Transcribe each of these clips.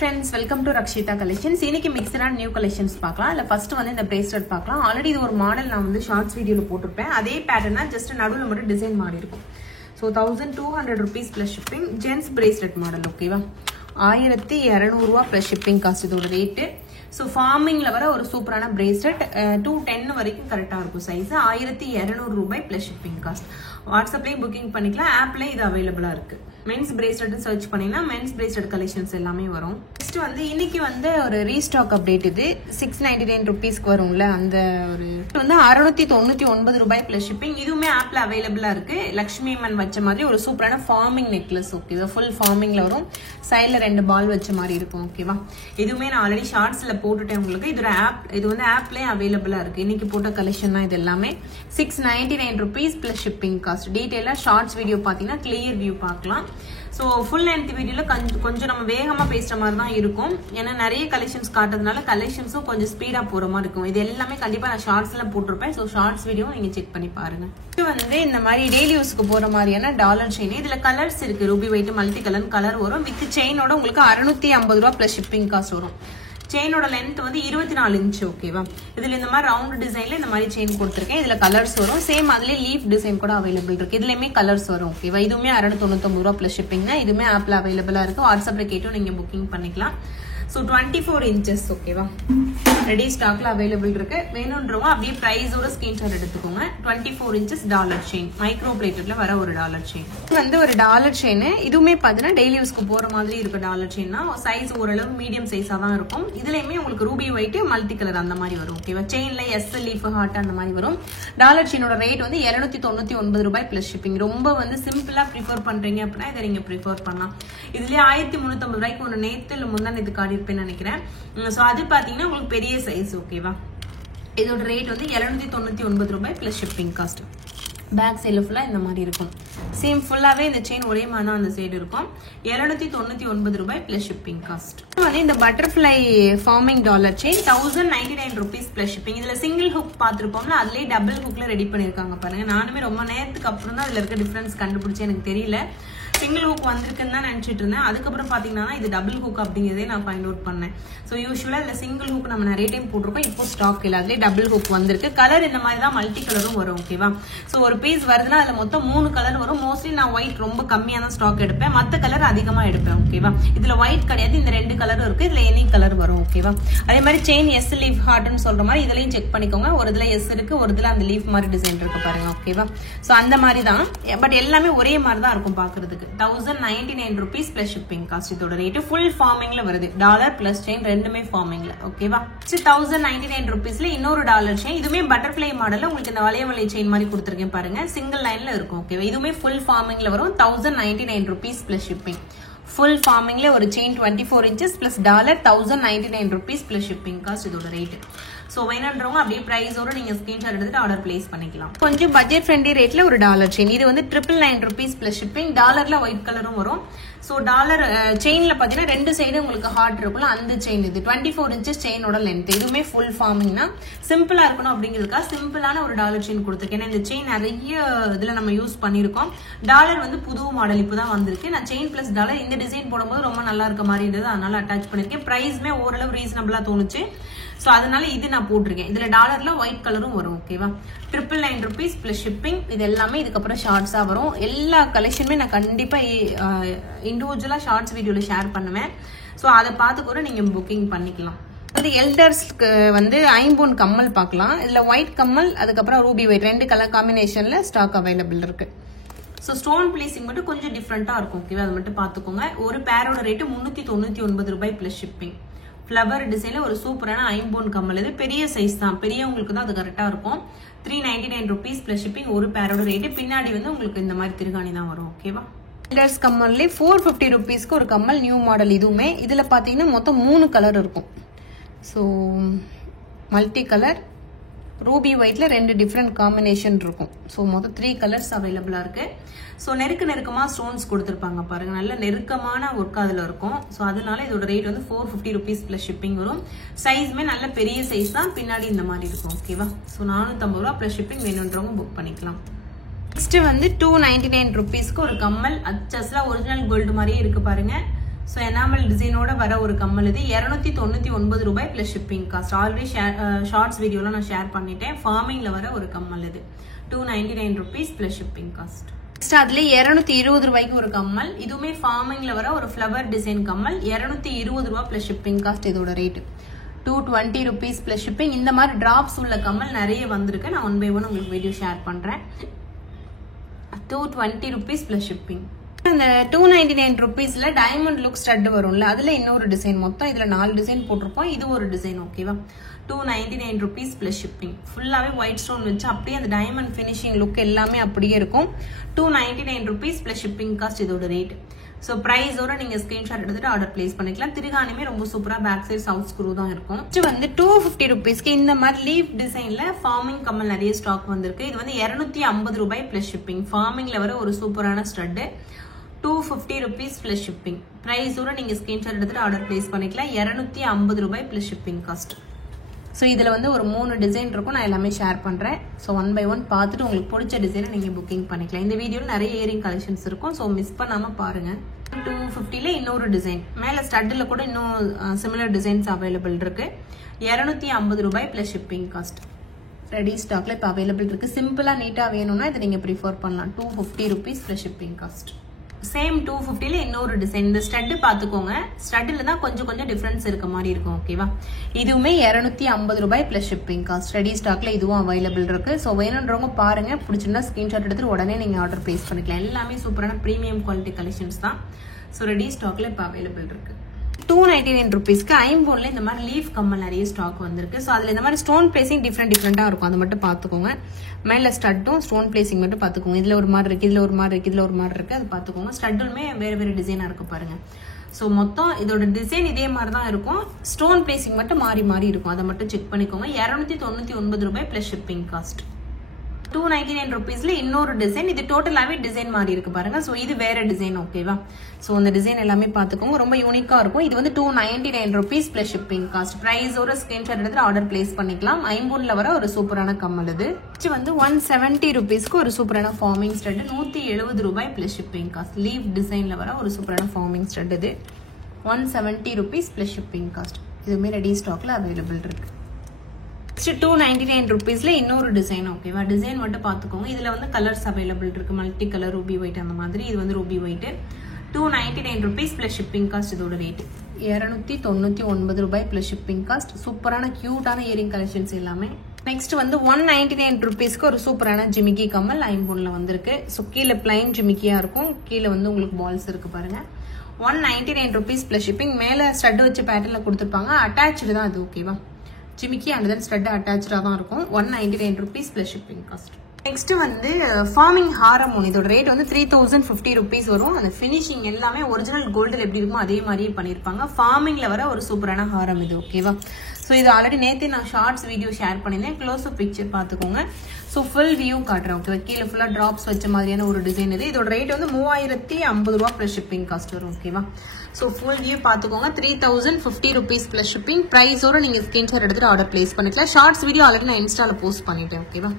Friends, welcome to Rakshita Collections. இன்னைக்கு மிக்ஸ்டா new collections பார்க்கலாம். இல்ல ஃபர்ஸ்ட் வந்து இந்த பிரேஸ்லெட் பார்க்கலாம். ஆல்ரெடி இது ஒரு மாடல் நான் வந்து ஷார்ட்ஸ் வீடியோல போட்டுருப்பேன். அதே பேட்டர்னா ஜஸ்ட் நடுவுல மட்டும் டிசைன் மாறி இருக்கும். So 1200 rupees plus shipping gents bracelet model ஓகேவா 1200 ரூபாய் plus shipping cost இதோட ரேட். So farmingல வர ஒரு சூப்பரான bracelet 210 வரைக்கும் கரெக்ட்டா இருக்கும் சைஸ் 1200 ரூபாய் plus shipping cost. வாட்ஸ்அப்லயே புக்கிங் பண்ணிக்கலாம். ஆப்லயே இது அவைலபிளா இருக்கு. மென்ஸ் பிரேஸ்லெட் சர்ச் பண்ணீங்கன்னா மென்ஸ் பிரேஸ்லெட் கலெக்ஷன்ஸ் எல்லாமே வரும். நெக்ஸ்ட் வந்து இன்னைக்கு வந்து ஒரு ரீஸ்டாக் அப்டேட் இது 699 ரூபீஸ்க்கு வரும்ல அந்த ஒரு வந்து 699 ரூபாய் பிளஸ் ஷிப்பிங். இதுவுமே ஆப்ல அவைலபிளா இருக்கு. லட்சுமி அம்மன் வச்ச மாதிரி ஒரு சூப்பரான ஃபார்மிங் நெக்லஸ் ஓகேவா ஃபுல் ஃபார்மிங்ல வரும். சைடுல 2 பால் வச்ச மாதிரி இருக்கும் ஓகேவா. இதுவுமே நான் ஆல்ரெடி ஷார்ட்ஸ்ல போட்டுட்டேன் உங்களுக்கு. இது ஒரு ஆப் இது வந்து ஆப்லயே அவைலபிளா இருக்கு. இன்னைக்கு போட்ட கலெக்ஷன் தான் இது எல்லாமே 699 ரூபீஸ் பிளஸ் ஷிப்பிங் காஸ்ட். டீடைலா ஷார்ட்ஸ் வீடியோ பாத்தீங்கன்னா கிளியர் வியூ பார்க்கலாம். ஸோ ஃபுல் லென்த் வீடியோல கொஞ்சம் நம்ம வேகமா பேசுற மாதிரி தான் இருக்கும். ஏன்னா நிறைய கலெக்ஷன்ஸ் காட்டுறதுனால கலெக்ஷன்ஸும் கொஞ்சம் ஸ்பீடா போற மாதிரி இருக்கும். இது எல்லாமே கண்டிப்பா நான் ஷார்ட்ஸ்ல போட்டிருப்பேன். ஸோ ஷார்ட்ஸ் வீடியோ நீங்க செக் பண்ணி பாருங்க. இது வந்து இந்த மாதிரி டெய்லி யூஸ்க்கு போற மாதிரியான டாலர் செயின். இதுல கலர்ஸ் இருக்கு. ரூபி ஒயிட் மல்டி கலர் வரும். வித் செயினோட உங்களுக்கு 650 ரூபாய் பிளஸ் ஷிப்பிங் காஸ்ட் வரும். செயினோட லென்த் வந்து 24 இன்ச் ஓகேவா. இதுல இந்த மாதிரி ரவுண்ட் டிசைன்ல இந்த மாதிரி செயின் கொடுத்துருக்கேன். இதுல கலர்ஸ் வரும். சேம் அதுல லீஃப் டிசைன் கூட அவைலபிள் இருக்கு. இதுலயுமே கலர்ஸ் வரும் ஓகேவா. இதுவுமே 699 ரூபாய் பிளஸ் ஷிப்பிங். இதுவுமே ஆப்ல அவைலபிளா இருக்கு. வாட்ஸ்அப்ல கேட்டும் நீங்க புக்கிங் பண்ணிக்கலாம். ஸோ 24 இன்ச்சஸ் ஓகேவா ரெடி ஸ்டாக்ல அவைலபிள் இருக்கு. வேணும்ன்றவங்க அப்படியே பிரைஸோட ஸ்கிரீன்ஷாட் எடுத்துக்கோங்க. 24 இன்ச்சஸ் டாலர் செயின் மைக்ரோ பிளேட்டட்ல வர ஒரு டாலர் செயின். இது வந்து ஒரு டாலர் செயின். இதுவுமே பாத்தீங்கன்னா டெய்லி யூஸ்க்கு போற மாதிரி இருக்கு. டாலர் செயின்னா சைஸ் ஓரளவு மீடியம் சைஸா தான் இருக்கும். இதுலயுமே உங்களுக்கு ரூபி ஒயிட் மல்டி கலர் அந்த மாதிரி வரும் ஓகேவா. செயின்ல எஸ் லீஃப் ஹார்ட் அந்த மாதிரி வரும். டாலர் செயினோட ரேட் வந்து 299 ரூபாய் பிளஸ் ஷிப்பிங். ரொம்ப வந்து சிம்பிளா ப்ரிஃபர் பண்றீங்க அப்படின்னா இதை நீங்க ப்ரிஃபர் பண்ணலாம். இதுலயே 1350 ரூபாய்க்கு ஒரு நேத்து இல்ல முந்தா நேத்து கார்டு நினைக்கிறேன். சோ அது பாத்தீங்கன்னா உங்களுக்கு பெரிய சைஸ் ஓகேவா. இதோட ரேட் வந்து 299 ரூபாய் பிளஸ் ஷிப்பிங் காஸ்ட். பேக் சைடுல ஃபுல்லா இந்த மாதிரி இருக்கும். சேம் ஃபுல்லாவே இந்த செயின் ஒரே மாதிரி தான் அந்த சைடு இருக்கும். 299 ரூபாய் பிளஸ் ஷிப்பிங் காஸ்ட். வந்து இந்த butterfly farming dollar chain 1099 rupees plus shipping. இதுல சிங்கிள் ஹுக் பாத்துருப்போம்ல அதுலயே டபுள் ஹுக்ல ரெடி பண்ணிருக்காங்க பாருங்க. நானுமே ரொம்ப நேரத்துக்கு அப்புறம் தான் அதுல இருக்க டிஃபரன்ஸ் கண்டுபிடிச்சு. எனக்கு தெரியல சிங்கிள் ஹூக் வந்திருக்குன்னு தான் நினைச்சிட்டு இருந்தேன். அதுக்கப்புறம் பாத்தீங்கன்னா இது டபுள் ஹூக் அப்படிங்கிறதே நான் ஃபைண்ட் அவுட் பண்ணேன். ஸோ யூஸ்வலா இதுல சிங்கிள் ஹூக் நம்ம நிறைய டைம் போட்டிருக்கோம். இப்போ ஸ்டாக் இல்லை. அதுலேயே டபுள் ஹூக் வந்திருக்கு. கலர் இந்த மாதிரி தான் மல்டி கலரும் வரும் ஓகேவா. ஸோ ஒரு பீஸ் வருதுன்னா அதுல மொத்தம் 3 கலர் வரும். மோஸ்ட்லி நான் ஒயிட் ரொம்ப கம்மியா தான் ஸ்டாக் எடுப்பேன். மற்ற கலர் அதிகமா எடுப்பேன் ஓகேவா. இதுல ஒயிட் கிடையாது. இந்த 2 கலரும் இருக்கு. இதுல எனி கலர் வரும் ஓகேவா. அதே மாதிரி செயின் எஸ் லீஃப் ஹார்ட்னு சொல்ற மாதிரி இதுலயும் செக் பண்ணிக்கோங்க. ஒரு இதுல எஸ் இருக்கு, ஒரு இதுல அந்த லீஃப் மாதிரி டிசைன் இருக்கு பாருங்க ஓகேவா. ஸோ அந்த மாதிரி தான். பட் எல்லாமே ஒரே மாதிரி தான் இருக்கும் பாக்குறதுக்கு. 1099 ரூபீஸ் பிளஸ் ஷிப்பிங் காஸ்ட். இதோட ரேட் ஃபுல் ஃபார்மிங்ல வருது. டாலர் பிளஸ் செயின் ரெண்டுமே ஃபார்மிங்ல ஓகேவா. 1099 ரூபீஸ்ல இன்னொரு டாலர் செயின். இதுமே பட்டர்ஃப்ளை மாடல்ல உங்களுக்கு இந்த வளைய செயின் மாதிரி கொடுத்துருக்கேன் பாருங்க. சிங்கிள் லைன்ல இருக்கும் ஓகேவா. இதுவுமே ஃபுல் ஃபார்மிங்ல வரும். 1099 ரூபீஸ் பிளஸ் ஷிப்பிங். ஃபுல் ஃபார்மிங்ல ஒரு chain 24 inches plus dollar 1099 rupees plus shipping cost இதோட ரேட். சோ வேணும்ன்றவங்க அப்படியே பிரைஸோட நீங்க ஸ்கிரீன்ஷாட் எடுத்துட்டு ஆர்டர் பிளேஸ் பண்ணிக்கலாம். கொஞ்சம் பட்ஜெட் ஃப்ரெண்ட்லி ரேட்ல ஒரு டாலர் செயின். இது வந்து 999 ரூபீஸ் பிளஸ் ஷிப்பிங். டாலர்ல ஒயிட் கலரும் வரும். சோ டாலர் செயின்ல பாத்தீங்கன்னா 2 சைடு உங்களுக்கு ஹார்ட் இருக்கும்ல அந்த செயின். இது 24 இன்ச்சஸ் செயினோட லென்த். இதுவுமே ஃபுல் ஃபார்மிங்னா சிம்பிளா இருக்கணும் அப்படிங்கிறதுக்காக சிம்பிளான ஒரு டாலர் செயின் கொடுத்துருக்கேன். இந்த செயின் நிறைய இதுல நம்ம யூஸ் பண்ணிருக்கோம். டாலர் வந்து புது மாடல் இப்பதான் வந்திருக்கு. நான் செயின் பிளஸ் டாலர் இந்த டிசைன் போடும்போது ரொம்ப நல்லா இருக்க மாதிரி இருந்தது. அதனால அட்டாச் பண்ணிருக்கேன். பிரைஸ்மே ஓரளவு ரீசனபிளா தோணுச்சு. சோ அதனால இது நான் போட்டிருக்கேன். இதுல டாலர்ல ஒயிட் கலரும் வரும் ஓகேவா. 999 ரூபீஸ் பிளஸ் ஷிப்பிங். இது எல்லாமே இதுக்கப்புறம் ஷார்ட்ஸா வரும். எல்லா கலெக்ஷனுமே நான் கண்டிப்பா இண்டிவிஜுவலா ஷார்ட்ஸ் வீடியோல ஷேர் பண்ணுவேன். சோ அதை பார்த்து கூட நீங்க புக்கிங் பண்ணிக்கலாம். அது எல்டர்ஸ்க்கு வந்து ஐம்பொன் கம்மல் பார்க்கலாம். இதுல ஒயிட் கம்மல் அதுக்கப்புறம் ரூபி ஒயிட் 2 கலர் காம்பினேஷன்ல ஸ்டாக் அவைலபிள் இருக்கு. சோ ஸ்டோன் பிளேசிங் மட்டும் கொஞ்சம் டிஃப்ரெண்டா இருக்கும் ஓகேவா. அது மட்டும் பாத்துக்கோங்க. ஒரு பேரோட ரேட் 399 ரூபாய் பிளஸ் ஷிப்பிங். ஃபிளவர் டிசைன்ல ஒரு சூப்பரான ஐம்பொன் கம்மல். இது பெரிய சைஸ் தான். பெரியவங்களுக்கு தான் அது கரெக்டா இருக்கும். 399 ரூபீஸ் பிளஸ் ஷிப்பிங். ஒரு பேரோட ரேட். பின்னாடி வந்து உங்களுக்கு இந்த மாதிரி திருகாணி தான் வரும் ஓகேவா. எல்டர்ஸ் கம்மல்லே 450 ரூபீஸ்க்கு ஒரு கம்மல் நியூ மாடல். இதுவுமே இதுல பாத்தீங்கன்னா மொத்தம் 3 கலர் இருக்கும். ஸோ மல்டி கலர் ரூபி ஒயிட்ல 2 டிஃப்ரெண்ட் காம்பினேஷன் இருக்கும். ஸோ மொத்தம் 3 கலர்ஸ் அவைலபிளா இருக்கு. ஸோ நெருக்கமா ஸ்டோன்ஸ் கொடுத்துருப்பாங்க பாருங்க. நல்ல நெருக்கமான ஒர்க் அதுல இருக்கும். ஸோ அதனால இதோட ரேட் வந்து 450 ரூபீஸ் பிளஸ் ஷிப்பிங் வரும். சைஸ்மே நல்ல பெரிய சைஸ் தான். பின்னாடி இந்த மாதிரி இருக்கும் ஓகேவா. ஸோ 450 ரூபா பிளஸ் ஷிப்பிங். வேணுன்றவங்க புக் பண்ணிக்கலாம். நெக்ஸ்ட் வந்து 299 ரூபீஸ்க்கு ஒரு கம்மல். அச்சஸ்ல ஒரிஜினல் கோல்டு மாதிரியே இருக்கு பாருங்க. ஸோ எனாமல் டிசைனோட வர ஒரு கம்மல் இது 299 ரூபாய் plus shipping cost. Already shorts வீடியோல நான் ஷேர் பண்ணிட்டேன். ஃபார்மிங்ல வர ஒரு கம்மல் இது 299 rupees plus shipping cost. Next அதுல 220 ரூபாய்க்கு ஒரு கம்மல், இதுவுமே ஃபார்மிங்ல வர ஒரு ஃபிளவர் டிசைன் கம்மல் 220 ரூபாய் பிளஸ் ஷிப்பிங் காஸ்ட். இதோட ரேட் 220 rupees பிளஸ் ஷிப்பிங். இந்த மாதிரி டிராப்ஸ் உள்ள கம்மல் நிறைய வந்திருக்கு. நான் 1 by 1 உங்களுக்கு வீடியோ ஷேர் பண்றேன். 220 rupees பிளஸ் ஷிப்பிங். இந்த 299 rupeesல டைமண்ட் லுக் ஸ்டட் வரும்ல, அதுல இன்னொரு டிசைன். மொத்தம் இதுல 4 டிசைன் போட்டிருப்போம். இது ஒரு டிசைன். ஓகேவா? 299 rupees பிளஸ் ஷிப்பிங். ஃபுல்லாவே ஒயிட் ஸ்டோன் வச்சு அப்படியே அந்த டைமண்ட் ஃபினிஷிங் லுக் எல்லாமே அப்படியே இருக்கும். 299 rupees பிளஸ் ஷிப்பிங் காஸ்ட் இதோட ரேட். ஸோ ப்ரைஸோட நீங்க ஸ்கிரீன்ஷாட் எடுத்துட்டு ஆர்டர் பிளேஸ் பண்ணிக்கலாம். திருகாணியுமே ரொம்ப சூப்பரா பேக் சைட் சவுத் ஸ்க்ரூ தான் இருக்கும். இது வந்து 250 rupeesக்கு இந்த மாதிரி லீஃப் டிசைன்ல ஃபார்மிங் கம்மல் நிறைய ஸ்டாக் வந்திருக்கு. இது வந்து 250 ரூபாய் பிளஸ் ஷிப்பிங். ஃபார்மிங்ல வர ஒரு சூப்பரான ஸ்டட் 250 rupees பிளஸ் ஷிப்பிங். ப்ரைஸோட நீங்க ஸ்கிரீன்ஷாட் எடுத்துட்டு ஆர்டர் பிளேஸ் பண்ணிக்கலாம். 250 ரூபாய் பிளஸ் ஷிப்பிங் காஸ்ட். ஸோ இதுல வந்து ஒரு 3 டிசைன் இருக்கும். நான் எல்லாமே ஷேர் பண்றேன். ஸோ 1 by 1 பார்த்துட்டு உங்களுக்கு பிடிச்ச டிசைனை நீங்க புக்கிங் பண்ணிக்கலாம். இந்த வீடியோல நிறைய இயரிங் கலெக்ஷன்ஸ் இருக்கும். ஸோ மிஸ் பண்ணாம பாருங்க. 250ல இன்னொரு டிசைன், மேல ஸ்டட்ல கூட இன்னும் சிமிலர் டிசைன்ஸ் அவைலபிள் இருக்கு. 250 ரூபாய் பிளஸ் ஷிப்பிங் காஸ்ட். ரெடி ஸ்டாக்ல இப்போ அவைலபிள் இருக்கு. சிம்பிளா நீட்டா வேணும்னா இதை நீங்க ப்ரிஃபர் பண்ணலாம். 250 rupees plus shipping cost. Same 250ல இன்னொரு டிசைன். இந்த ஸ்டட் பாத்துக்கோங்க. ஸ்டட்ல தான் கொஞ்சம் டிஃபரன்ஸ் இருக்க மாதிரி இருக்கும். ஓகேவா? இதுவுமே 250 ரூபாய் பிளஸ் ஷிப்பிங் காஸ்ட். ரெடி ஸ்டாக்ல இதுவும் அவைலபிள் இருக்கு. ஸோ வேணுன்றவங்க பாருங்க. பிடிச்சிருந்தா ஸ்கிரீன்ஷாட் எடுத்துட்டு உடனே நீங்க ஆர்டர் பிளேஸ் பண்ணிக்கலாம். எல்லாமே சூப்பரான பிரீமியம் குவாலிட்டி கலெக்ஷன்ஸ் தான். ஸோ ரெடி ஸ்டாக்ல இப்போ அவைலபிள் இருக்கு. 299 rupeesக்கு ஐம்போன்ல இந்த மாதிரி லீஃப் கம்மல் நிறைய ஸ்டாக் வந்திருக்கு. ஸோ அதுல இந்த மாதிரி ஸ்டோன் பிளேசிங் டிஃப்ரெண்டா இருக்கும். அதை மட்டும் பாத்துக்கோங்க. மேல ஸ்டட்டும் ஸ்டோன் பிளேசிங் மட்டும் பாத்துக்கோங்க. இதுல ஒரு மாதிரி இருக்கு, இதுல ஒரு மாதிரி இருக்கு, இதுல ஒரு மாதிரி இருக்கு. அது பாத்துக்கோங்க. ஸ்டட்டுமே வேற டிசைனா இருக்கு பாருங்க. ஸோ மொத்தம் இதோட டிசைன் இதே மாதிரி தான் இருக்கும். ஸ்டோன் பிளேசிங் மட்டும் மாறி இருக்கும். அதை மட்டும் செக் பண்ணிக்கோங்க. 299 ரூபாய் பிளஸ் ஷிப்பிங் காஸ்ட். 299 rupeesல இன்னொரு டிசைன். இது டோட்டலாவே டிசைன் மாதிரி இருக்கு பாருங்க. சோ இது வேற டிசைன். ஓகேவா? சோ அந்த டிசைன் எல்லாமே பாத்துக்கோங்க. ரொம்ப யூனிக்கா இருக்கும். இது வந்து 299 rupees பிளஸ் ஷிப்பிங் காஸ்ட். பிரைஸோட ஸ்கிரீன்ஷாட் எடுத்து ஆர்டர் பிளேஸ் பண்ணிக்கலாம். ஐம்பூன்ல வர ஒரு சூப்பரான கம்மல் இது. இது வந்து 170 rupeesக்கு ஒரு சூப்பரான ஃபார்மிங் ஸ்டட். 170 ரூபாய் பிளஸ் ஷிப்பிங் காஸ்ட். லீஃப் டிசைன்ல வர ஒரு சூப்பரான ஃபார்மிங் ஸ்டட் இது. 170 rupees பிளஸ் ஷிப்பிங் காஸ்ட். இதுமே ரெடி ஸ்டாக்ல அவைலபிள் இருக்கு. 299 rupeesல இன்னொரு டிசைன். ஓகேவா? டிசைன் மட்டும் பாத்துக்கோங்க. இதுல வந்து கலர்ஸ் அவைலபிள் இருக்கு. மல்டி கலர், ரூபி ஒயிட் அந்த மாதிரி. இது வந்து Ruby white. 299 rupees plus shipping cost. இதோட ரேட் 299 ரூபாய் பிளஸ் ஷிப்பிங் காஸ்ட். சூப்பரான கியூட்டான இயரிங் கலெக்ஷன்ஸ் எல்லாமே. நெக்ஸ்ட் வந்து 199 rupeesக்கு ஒரு சூப்பரான ஜிமிக்கி கம்மல் ஐம்பொன்ல வந்திருக்கு. ஸோ கீழே பிளைன் ஜிமிக்கியா இருக்கும். கீழே வந்து உங்களுக்கு பால்ஸ் இருக்கு பாருங்க. 199 rupees பிளஸ் ஷிப்பிங். மேல ஸ்டட் வச்சு பேட்டர்ல கொடுத்துருப்பாங்க. அட்டாச்சு தான் அது. ஓகேவா? ஜிமிக்கி அண்ட் தென் ஸ்டட் அட்டாச்சா தான் இருக்கும். 199 rupees plus shipping cost. Next வந்து ஃபார்மிங் ஹாரம் ஒன்று. இதோட ரேட் வந்து 3050 rupees வரும். அந்த ஃபினிஷிங் எல்லாமே ஒரிஜினல் கோல்டில் எப்படி இருக்குமோ அதே மாதிரியே பண்ணியிருப்பாங்க. ஃபார்மிங்ல வர ஒரு சூப்பரான ஹாரம் இது. ஓகேவா? ஸோ இது ஆல்ரெடி நேற்று நான் ஷார்ட்ஸ் வீடியோ ஷேர் பண்ணியிருந்தேன். க்ளோஸ் அப் பிக்சர் பார்த்துக்கோங்க. ஸோ ஃபுல் வியூ காட்டுறேன். ஓகேவா? கீழே ஃபுல்லாக ட்ராப்ஸ் வச்ச மாதிரியான ஒரு டிசைன் இது. இதோட ரேட் வந்து 3050 ரூபா பிளஸ் ஷிப்பிங் காஸ்ட் வரும். ஓகேவா? ஸோ ஃபுல் வியூ பார்த்துக்கோங்க. 3050 rupees பிளஸ் ஷிப்பிங். ப்ரைஸோட நீங்கள் ஸ்கிரீன்ஷாட் எடுத்துட்டு ஆர்டர் பிளேஸ் பண்ணிக்கலாம். ஷார்ட்ஸ் வீடியோ ஆல்ரெடி நான் இன்ஸ்டால போஸ்ட் பண்ணிட்டேன். ஓகேவா?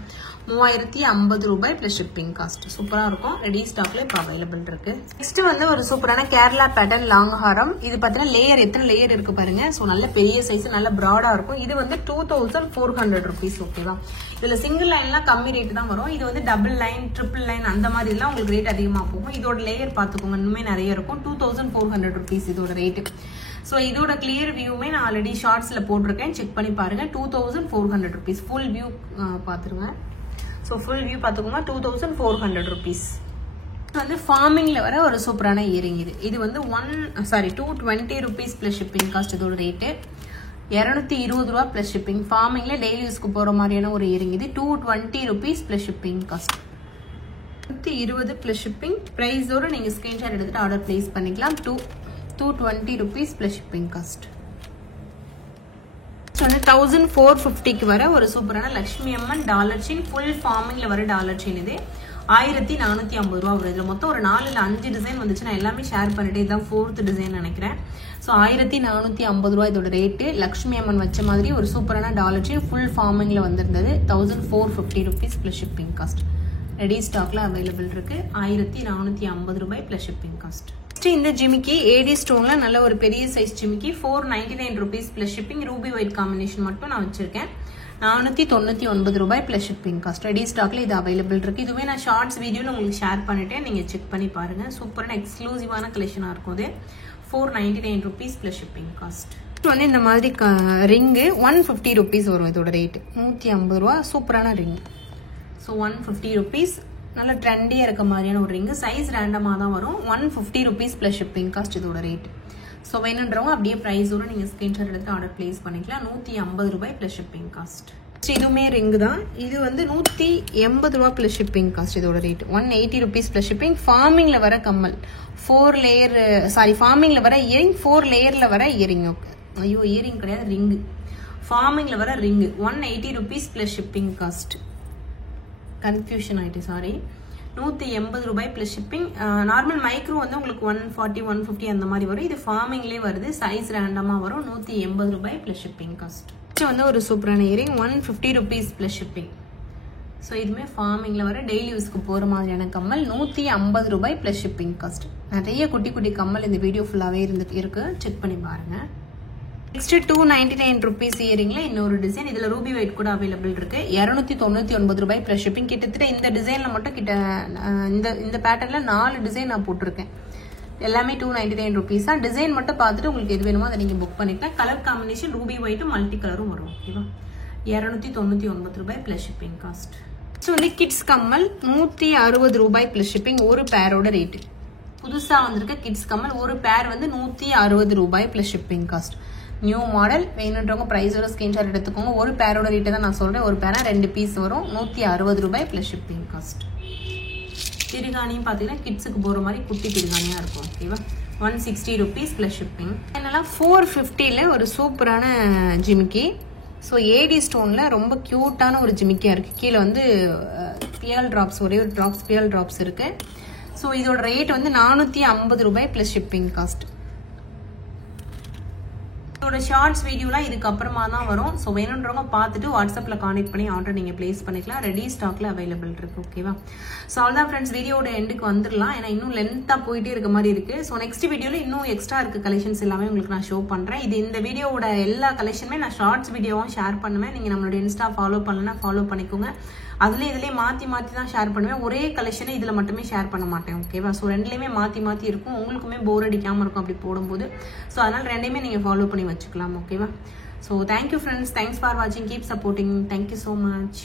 3050 ரூபாய் பிளஸ் ஷிப்பிங் காஸ்ட். சூப்பரா இருக்கும். ரெடி ஸ்டாக்ல இப்போ அவைலபிள் இருக்கு. நெக்ஸ்ட் வந்து ஒரு சூப்பரான கேரளா பேட்டர்ன் லாங் ஹாரம். இது பார்த்தீங்கன்னா லேயர் எத்தனை லேயர் இருக்கு பாருங்க. ஸோ நல்ல பெரிய சைஸ், நல்ல ப்ராடா இருக்கும். இது வந்து 2400 rupees. ஓகேவா? இதுல சிங்கிள் லைன்லாம் கம்மி ரேட் தான் வரும். இது வந்து டபுள் லைன், ட்ரிபிள் லைன் அந்த மாதிரி எல்லாம் உங்களுக்கு ரேட் அதிகமா போகும். இதோட லேயர் பார்த்துக்கோங்க. இன்னுமே நிறைய இருக்கும். 2400 rupees இதோட ரேட். ஸோ இதோட கிளியர் வியூமே நான் ஆல்ரெடி ஷார்ட்ஸ்ல போட்டிருக்கேன். செக் பண்ணி பாருங்க. 2400 rupees. ஃபுல் வியூ பாத்துருங்க. ஸோ ஃபுல் வியூ பார்த்துக்கோங்க. 2400 rupees. வந்து ஃபார்மிங்ல வர ஒரு சூப்பரான இயரிங் இது. இது வந்து 220 rupees பிளஸ் ஷிப்பிங் காஸ்ட். இதோட ரேட்டு 220 ரூபா பிளஸ் ஷிப்பிங். ஃபார்மிங்ல டெய்லி யூஸ்க்கு போற மாதிரியான ஒரு இயரிங் இது. 220 rupees plus shipping cost. 220 plus shipping. பிரைஸோட நீங்க ஸ்கிரீன்ஷாட் எடுத்துட்டு ஆர்டர் பிளேஸ் பண்ணிக்கலாம். 220 rupees பிளஸ் ஷிப்பிங் காஸ்ட். 1450க்கு வர ஒரு சூப்பரான Lakshmi Amman dollar chain. Full ஃபார்மிங்ல வர டாலர் செயின் இது. 1450 ரூபா வரும். இதுல மொத்தம் ஒரு 4 இல்ல 5 டிசைன் வந்துச்சு. நான் எல்லாமே ஷேர் பண்ணிட்டு இதுதான் 4th டிசைன் நினைக்கிறேன். ஸோ 1450 ரூபா இதோட ரேட்டு. லட்சுமி அம்மன் வச்ச மாதிரி ஒரு சூப்பரான டாலர் செயின் ஃபுல் ஃபார்மிங்ல வந்திருந்தது. 1450 rupees plus shipping cost. Ready ஸ்டாக்ல அவைலபிள் இருக்கு. 1450 ரூபாய் பிளஸ் ஷிப்பிங் காஸ்ட். இந்த ஜிமிக்கி ஏடி ஸ்டோன்ல நல்ல ஒரு பெரிய சைஸ் ஜிமிக்கி 499 rupees plus shipping. Ruby white combination மட்டும் நான் வச்சிருக்கேன். 499 ரூபாய் plus shipping cost. ரெடி ஸ்டாக்ல இது அவைலபிள் இருக்கு. இதுவே நான் ஷார்ட்ஸ் வீடியோல உங்களுக்கு ஷேர் பண்ணிட்டேன். நீங்க செக் பண்ணி பாருங்க. சூப்பரான எக்ஸ்க்ளூசிவான கலெக்ஷனா இருக்கும் இது. 499 rupees plus shipping cost. வந்து இந்த மாதிரி ரிங் 150 rupees வரும் இதோட ரேட். 150 ரூபாய் சூப்பரான ரிங். ஸோ 150 rupees நல்ல ட்ரெண்டியாக இருக்க மாதிரியான ஒரு ரிங்கு. சைஸ் ரேண்டமாக தான் வரும். 150 rupees plus shipping cost இதோட ரேட். ஸோ வேணுன்றவங்க அப்படியே ப்ரைஸோட நீங்கள் ஸ்க்ரீன்ஷாட் எடுத்து ஆர்டர் பிளேஸ் பண்ணிக்கலாம். 150 ரூபாய் plus shipping cost. இதுவுமே ரிங்கு தான். இது வந்து 180 ரூபா plus shipping cost இதோட ரேட். 180 rupees plus shipping. ஃபார்மிங்ல வர கம்மல் 4 லேயர் ஃபார்மிங்ல வர இயரிங் 4 லேயர்ல வர இயரிங். ஐயோ இயரிங் கிடையாது ரிங்கு. ஃபார்மிங்ல வர ring 180 rupees plus shipping cost. Confusion ஆயிட்டு சாரி. 180 ரூபாய் பிளஸ் ஷிப்பிங். நார்மல் மைக்ரோ வந்து உங்களுக்கு 140 150 அந்த மாதிரி வரும். இது ஃபார்மிங்லேயே வருது. சைஸ் ரேண்டமா வரும். 180 ரூபாய் பிளஸ் ஷிப்பிங் காஸ்ட். வந்து ஒரு சூப்பரான earring 150 rupees plus shipping. So இதுவுமே ஃபார்மிங்ல வர டெய்லி யூஸ்க்கு போற மாதிரியான கம்மல் 150 ரூபாய் பிளஸ் ஷிப்பிங் காஸ்ட். நிறைய குட்டி குட்டி கம்மல் இந்த வீடியோ ஃபுல்லாவே இருக்கு. செக் பண்ணி பாருங்க. நெக்ஸ்ட் 299 rupees இயரிங்ல இன்னொரு டிசைன். இதுல ரூபி ஒயிட் கூட அவைலபிள் இருக்கு. 299 ரூபாய் பிளஸ் ஷிப்பிங். கிட்டத்தட்ட இந்த டிசைன்ல மட்டும் இந்த பேட்டர்ன்ல 4 டிசைன் நான் போட்டிருக்கேன். எல்லாமே 299 rupees தான். டிசைன் மட்டும் பார்த்துட்டு உங்களுக்கு எது வேணுமோ அதை நீங்க புக் பண்ணிக்கலாம். கலர் காம்பினேஷன் ரூபி ஒயிட்டும் மல்டி கலரும் வரும். ஓகேவா? 299 ரூபாய் பிளஸ் ஷிப்பிங் காஸ்ட். ஸோ வந்து கிட்ஸ் கம்மல் 160 ரூபாய் பிளஸ் ஷிப்பிங். ஒரு பேரோட ரேட்டு. புதுசா வந்திருக்க கிட்ஸ் கம்மல் ஒரு பேர் வந்து 160 ரூபாய் plus shipping cost. New model. வேணுன்றவங்க ப்ரைஸோட ஸ்கிரீன்ஷாட் எடுத்துக்கோங்க. ஒரு பேரோட ரேட்டை தான் நான் சொல்றேன். ஒரு பேரா 2 பீஸ் வரும். 160 ரூபாய் பிளஸ் ஷிப்பிங் காஸ்ட். திருகாணியும் பார்த்தீங்கன்னா கிட்ஸுக்கு போற மாதிரி குட்டி திருகாணியா இருக்கும். ஓகேவா? 160 rupees பிளஸ் ஷிப்பிங். என்னெல்லாம் 450ல ஒரு சூப்பரான ஜிமிக்கி. ஸோ ஏடி ஸ்டோன்ல ரொம்ப கியூட்டான ஒரு ஜிமிக்கியா இருக்கு. கீழே வந்து பியல் டிராப்ஸ் ஒரே ஒரு பியல் டிராப்ஸ் இருக்கு. ஸோ இதோட ரேட் வந்து 450 ரூபாய் பிளஸ் ஷிப்பிங் காஸ்ட். இதோட ஷார்ட்ஸ் வீடியோலாம் இதுக்கு அப்புறமா தான் வரும். ஸோ வேணுன்றவங்க பார்த்துட்டு வாட்ஸ்அப்ல கான்டெக்ட் பண்ணி ஆர்டர் நீங்க பிளேஸ் பண்ணிக்கலாம். ரெடி ஸ்டாக்ல அவைலபிள் இருக்கு. ஓகேவா? ஸோ அவ்வளோதான் ஃப்ரெண்ட்ஸ், வீடியோட எண்டுக்கு வந்துடலாம். ஏன்னா இன்னும் லென்த்தா போயிட்டே இருக்க மாதிரி இருக்கு. ஸோ நெக்ஸ்ட் வீடியோல இன்னும் எக்ஸ்ட்ரா இருக்க கலெக்ஷன்ஸ் எல்லாமே உங்களுக்கு நான் ஷோ பண்றேன். இந்த வீடியோட எல்லா கலெக்ஷனுமே நான் ஷார்ட்ஸ் வீடியோவும் ஷேர் பண்ணுவேன். நீங்க நம்மளோட இன்ஸ்டா ஃபாலோ பண்ணலன்னா ஃபாலோ பண்ணிக்கோங்க. இதுலயே மாத்தி தான் ஷேர் பண்ணுவேன். ஒரே கலெக்ஷனை இதுல மட்டுமே ஷேர் பண்ண மாட்டேன். ஓகேவா? ஸோ ரெண்டுலயுமே மாத்தி இருக்கும். உங்களுக்குமே போர் அடிக்காம இருக்கும் அப்படி போடும்போது. ஸோ அதனால ரெண்டையுமே நீங்க ஃபாலோ பண்ணி வச்சுக்கலாம். ஓகேவா? So thank you friends. Thanks for வாட்சிங். Keep supporting. Thank you so much.